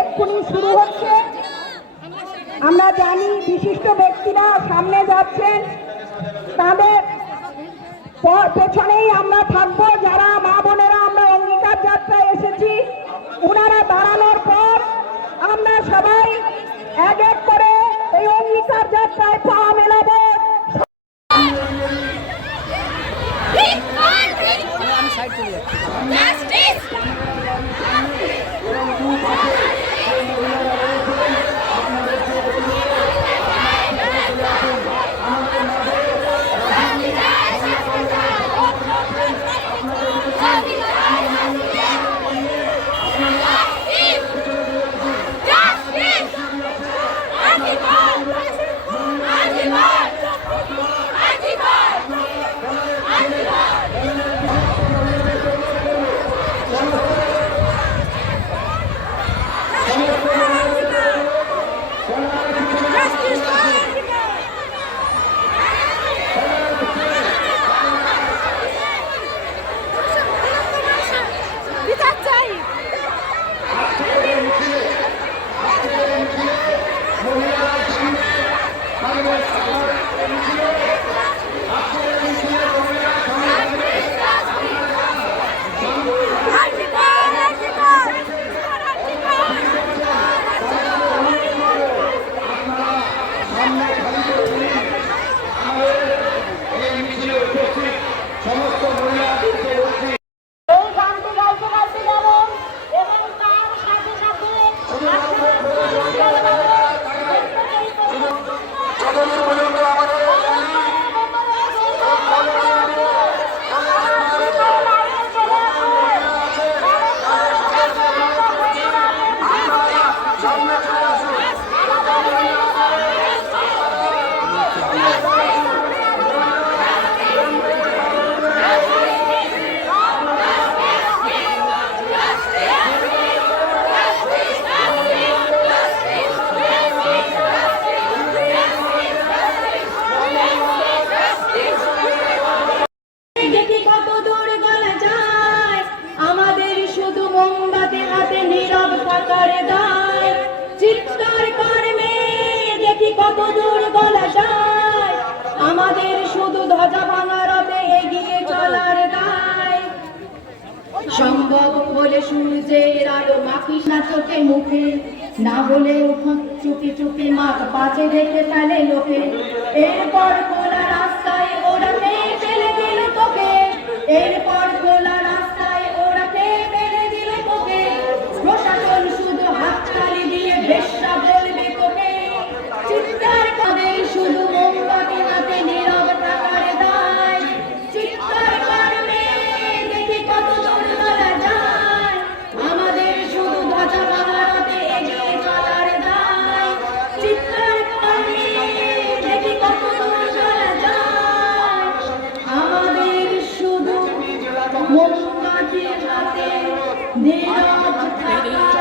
এক্ষুনি শুরু হচ্ছে। আমরা জানি বিশিষ্ট ব্যক্তিরা সামনে যাচ্ছেন, তাদের পেছনেই আমরা থাকবো। যারা মা বোনেরা আমরা অঙ্গীকার যাত্রায় এসেছি, ওনারা দাঁড়ানোর পর আমরা সবাই এক এক করে এই অঙ্গীকার যাত্রায় পা মেলাবো। কত দূর গলা যায়, আমাদের শুধু ধ্বজা ভাঙা রথে এগিয়ে চলার দায়। সম্ভব হলে সূর্যের আলো মাখিস না চোখে মুখে, না হলে চুপি চুপি মাথ পাচে রেখে ফেলে লোকে। এরপর খোলা রাস্তায় ওরা ফেলে দিল তোকে, এরপর খোলা রাস্তায় ওরা ফেলে দিল তোকে। প্রশাসন শুধু হাততালি দিয়ে বেশ্যা বলবে তোকে। চিৎকার করে শুধু মোমবাতি হাতে নীরব থাকার দায়। চিৎকার করবে দেখি কত দূর গলা যায়, আমাদের শুধু ধ্বজা ভাঙাতে এগিয়ে চলার দায়। চিৎকার করবে দেখি কত দূর গলা যায়, আমাদের শুধু মোমবাতি হাতে নীরব থাকার